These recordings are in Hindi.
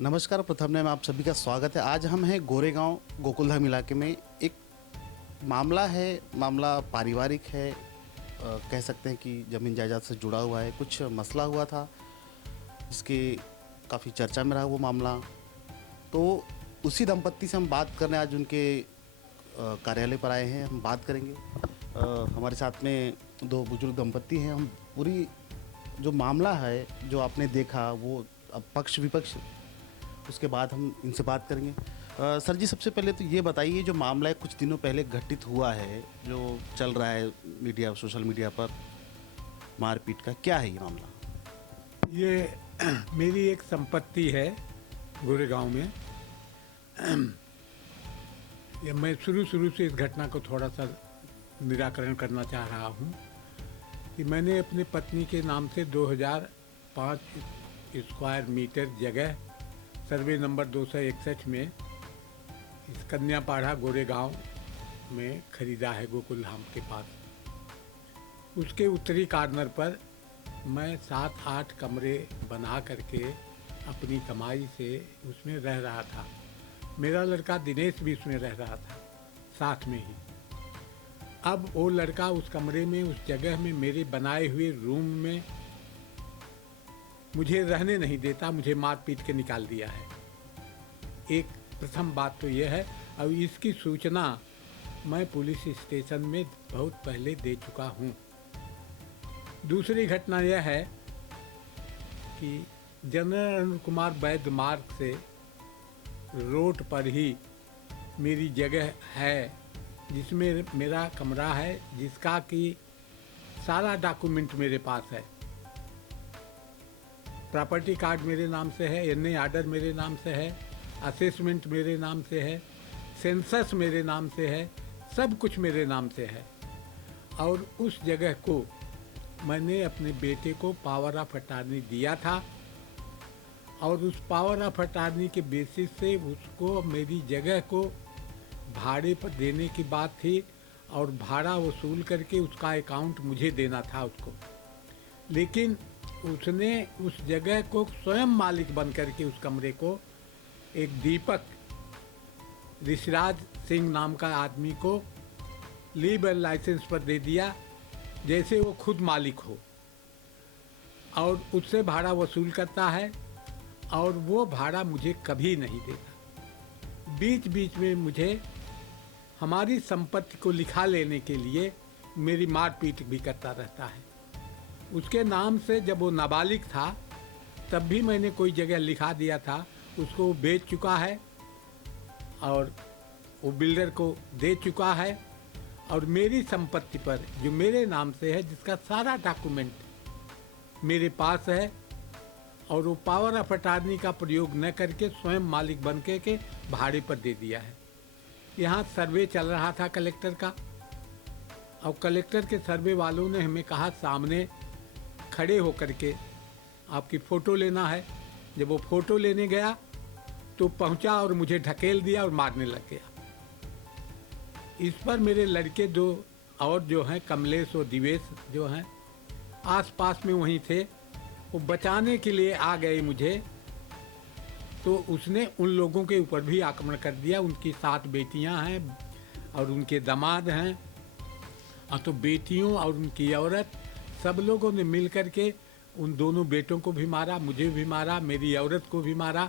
नमस्कार, प्रथम में आप सभी का स्वागत है। आज हम हैं गोरेगांव गोकुलधाम इलाके में। एक मामला पारिवारिक है। कह सकते हैं कि ज़मीन जायदाद से जुड़ा हुआ है। कुछ मसला हुआ था जिसके काफ़ी चर्चा में रहा वो मामला। तो उसी दंपत्ति से हम बात करने आज उनके कार्यालय पर आए हैं। हम बात करेंगे। हमारे साथ में दो बुजुर्ग दंपत्ति हैं। हम पूरी जो मामला है, जो आपने देखा, वो अब पक्ष विपक्ष, उसके बाद हम इनसे बात करेंगे। सर जी, सबसे पहले तो ये बताइए, जो मामला है कुछ दिनों पहले घटित हुआ है, जो चल रहा है सोशल मीडिया पर, मारपीट का, क्या है ये मामला? ये मेरी एक संपत्ति है गोरेगांव में। ये मैं शुरू से इस घटना को थोड़ा सा निराकरण करना चाह रहा हूँ कि मैंने अपनी पत्नी के नाम से 2005 स्क्वायर मीटर जगह सर्वे नंबर 261 में इस कन्यापाड़ा गोरेगांव में खरीदा है, गोकुलधाम के पास। उसके उत्तरी कॉर्नर पर मैं 7-8 कमरे बना करके अपनी कमाई से उसमें रह रहा था। मेरा लड़का दिनेश भी उसमें रह रहा था साथ में ही। अब वो लड़का उस कमरे में, उस जगह में, मेरे बनाए हुए रूम में मुझे रहने नहीं देता, मुझे मार पीट के निकाल दिया है। एक प्रथम बात तो यह है। और इसकी सूचना मैं पुलिस स्टेशन में बहुत पहले दे चुका हूँ। दूसरी घटना यह है कि जनरल अरुण कुमार वैद्य मार्ग से रोड पर ही मेरी जगह है, जिसमें मेरा कमरा है, जिसका कि सारा डॉक्यूमेंट मेरे पास है। प्रॉपर्टी कार्ड मेरे नाम से है, एनए आर्डर मेरे नाम से है, असेसमेंट मेरे नाम से है, सेंसस मेरे नाम से है, सब कुछ मेरे नाम से है। और उस जगह को मैंने अपने बेटे को पावर ऑफ अटॉर्नी दिया था, और उस पावर ऑफ अटॉर्नी के बेसिस से उसको मेरी जगह को भाड़े पर देने की बात थी, और भाड़ा वसूल करके उसका अकाउंट मुझे देना था उसको। लेकिन उसने उस जगह को स्वयं मालिक बन करके उस कमरे को एक दीपक ऋषिराज सिंह नाम का आदमी को लीव एंड लाइसेंस पर दे दिया, जैसे वो खुद मालिक हो, और उससे भाड़ा वसूल करता है, और वो भाड़ा मुझे कभी नहीं देता। बीच बीच में मुझे हमारी संपत्ति को लिखा लेने के लिए मेरी मारपीट भी करता रहता है। उसके नाम से जब वो नाबालिग था तब भी मैंने कोई जगह लिखा दिया था, उसको वो बेच चुका है और वो बिल्डर को दे चुका है। और मेरी संपत्ति पर जो मेरे नाम से है, जिसका सारा डॉक्यूमेंट मेरे पास है, और वो पावर ऑफ अटॉर्नी का प्रयोग न करके स्वयं मालिक बन के भाड़े पर दे दिया है। यहाँ सर्वे चल रहा था कलेक्टर का, और कलेक्टर के सर्वे वालों ने हमें कहा सामने खड़े होकर के आपकी फ़ोटो लेना है। जब वो फ़ोटो लेने गया तो पहुंचा और मुझे ढकेल दिया और मारने लग गया। इस पर मेरे लड़के दो और जो हैं, कमलेश और दिवेश जो हैं, आसपास में वहीं थे, वो बचाने के लिए आ गए मुझे। तो उसने उन लोगों के ऊपर भी आक्रमण कर दिया। उनकी 7 बेटियां हैं और उनके दामाद हैं, और तो बेटियों और उनकी औरत, सब लोगों ने मिल कर के उन दोनों बेटों को भी मारा, मुझे भी मारा, मेरी औरत को भी मारा,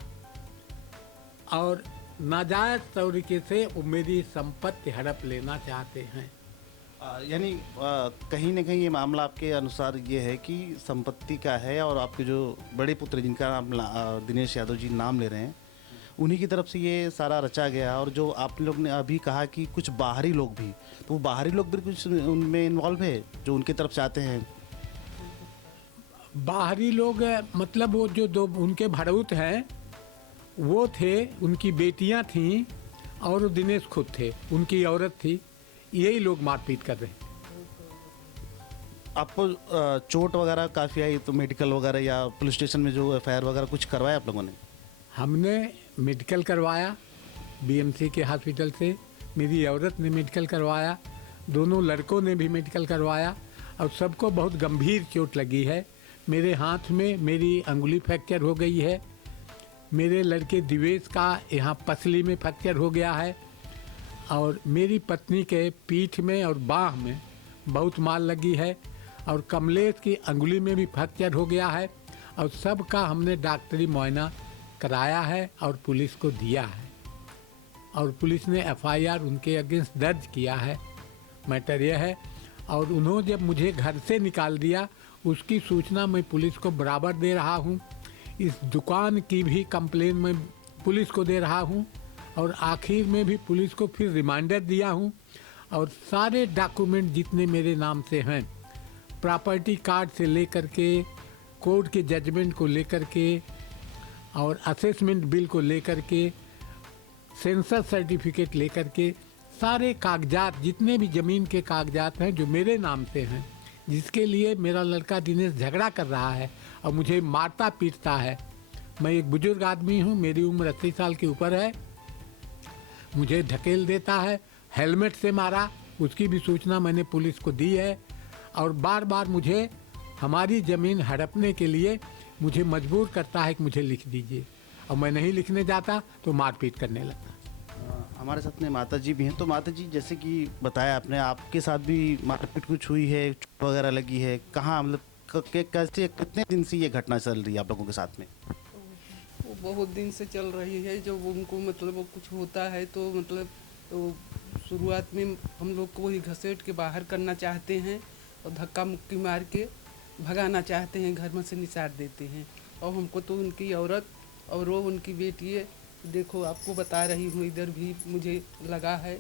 और नाजायज तरीके से वो मेरी संपत्ति हड़प लेना चाहते हैं। यानी कहीं ना कहीं ये मामला आपके अनुसार ये है कि संपत्ति का है, और आपके जो बड़े पुत्र जिनका नाम दिनेश यादव जी नाम ले रहे हैं, उन्हीं की तरफ से ये सारा रचा गया। और जो आप लोग ने अभी कहा कि कुछ बाहरी लोग भी, तो वो बाहरी लोग भी कुछ उनमें इन्वॉल्व है जो उनकी तरफ से आते हैं? बाहरी लोग मतलब वो जो दो उनके भड़ऊत हैं वो थे, उनकी बेटियां थीं, और दिनेश खुद थे, उनकी औरत थी। यही लोग मारपीट कर रहे हैं। आपको चोट वगैरह काफ़ी आई, तो मेडिकल वगैरह या पुलिस स्टेशन में जो एफआईआर वगैरह कुछ करवाया आप लोगों ने? हमने मेडिकल करवाया बीएमसी के हॉस्पिटल से, मेरी औरत ने मेडिकल करवाया, दोनों लड़कों ने भी मेडिकल करवाया, और सबको बहुत गंभीर चोट लगी है। मेरे हाथ में मेरी अंगुली फ्रैक्चर हो गई है, मेरे लड़के दिवेश का यहाँ पसली में फ्रैक्चर हो गया है और मेरी पत्नी के पीठ में और बाह में बहुत मार लगी है और कमलेश की अंगुली में भी फ्रैक्चर हो गया है और सबका हमने डॉक्टरी मुआयना कराया है और पुलिस को दिया है और पुलिस ने एफआईआर उनके अगेंस्ट दर्ज किया है। मैटर यह है और उन्होंने जब मुझे घर से निकाल दिया उसकी सूचना मैं पुलिस को बराबर दे रहा हूँ। इस दुकान की भी कंप्लेन मैं पुलिस को दे रहा हूँ और आखिर में भी पुलिस को फिर रिमाइंडर दिया हूँ और सारे डॉक्यूमेंट जितने मेरे नाम से हैं, प्रॉपर्टी कार्ड से लेकर के कोर्ट के जजमेंट को लेकर के और असेसमेंट बिल को लेकर के सेंसस सर्टिफिकेट लेकर के सारे कागजात जितने भी ज़मीन के कागजात हैं जो मेरे नाम से हैं, जिसके लिए मेरा लड़का दिनेश झगड़ा कर रहा है और मुझे मारता पीटता है। मैं एक बुजुर्ग आदमी हूँ, मेरी उम्र 80 साल के ऊपर है, मुझे ढकेल देता है, हेलमेट से मारा, उसकी भी सूचना मैंने पुलिस को दी है और बार बार मुझे हमारी ज़मीन हड़पने के लिए मुझे मजबूर करता है कि मुझे लिख दीजिए और मैं नहीं लिखने जाता तो मारपीट करने लगता। हमारे साथ में माता जी भी हैं। तो माता जी, जैसे कि बताया आपने, आपके साथ भी मारपीट कुछ हुई है, चोट वगैरह लगी है, कहाँ मतलब कैसे कितने दिन से ये घटना चल रही है आप लोगों के साथ में? वो बहुत दिन से चल रही है। जब उनको मतलब वो कुछ होता है तो मतलब तो शुरुआत में हम लोग को ही घसीट के बाहर करना चाहते हैं और धक्का मुक्की मार के भगाना चाहते हैं, घर में से निसार देते हैं। और हमको तो उनकी औरत और वो उनकी बेटी है, देखो आपको बता रही हूँ, इधर भी मुझे लगा है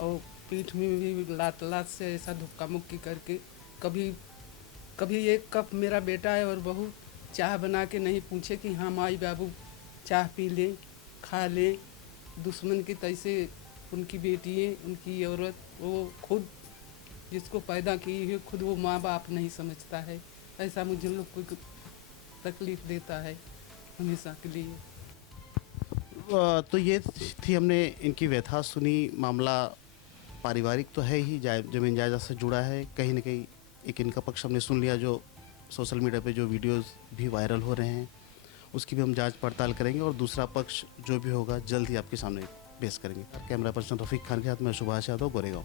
और पीठ में भी लात लात से ऐसा धक्का मुक्की करके। कभी एक कप मेरा बेटा है और बहू चाय बना के नहीं पूछे कि हाँ माई बाबू चाय पी लें, खा लें। दुश्मन की तैसे उनकी बेटी है, उनकी औरत, वो खुद जिसको पैदा की है खुद वो माँ बाप नहीं समझता है। ऐसा मुझे लोग को तकलीफ़ देता है हमेशा के लिए। तो ये थी, हमने इनकी व्यथा सुनी। मामला पारिवारिक तो है ही, जमीन जायदाद से जुड़ा है। कहीं ना कहीं एक इनका पक्ष हमने सुन लिया, जो सोशल मीडिया पे जो वीडियोस भी वायरल हो रहे हैं उसकी भी हम जांच पड़ताल करेंगे और दूसरा पक्ष जो भी होगा जल्द ही आपके सामने पेश करेंगे। कैमरा पर्सन रफीक खान के साथ में सुभाष यादव, गोरेगांव।